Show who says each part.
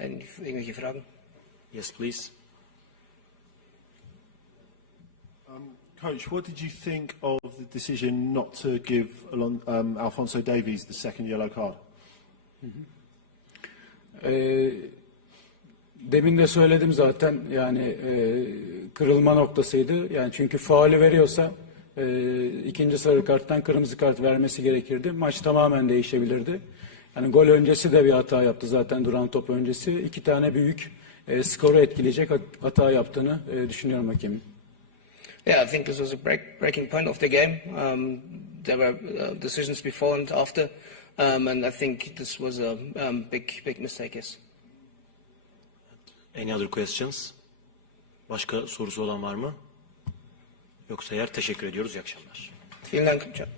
Speaker 1: Irgendwelche Fragen?
Speaker 2: Yes, please.
Speaker 3: Coach, what did you think of the decision not to give Alon, um, Alfonso Davies the second yellow card?
Speaker 4: Ee, demin de söyledim zaten yani e, kırılma noktasıydı. Yani çünkü faali veriyorsa e, ikinci sarı karttan kırmızı kart vermesi gerekirdi. Maç tamamen değişebilirdi. Yani gol öncesi de bir hata yaptı zaten duran top öncesi. İki tane büyük e, skoru etkileyecek hat- hata yaptığını e, düşünüyorum hakemin.
Speaker 1: Yeah, I think this was a break, breaking point of the game. Um, there were uh, decisions before and after, um, and I think this was a um, big, big mistake. Yes.
Speaker 2: Any other questions? Başka sorusu olan var mı? Yoksa eğer teşekkür ediyoruz. İyi akşamlar.
Speaker 1: Vielen Dank. Ciao.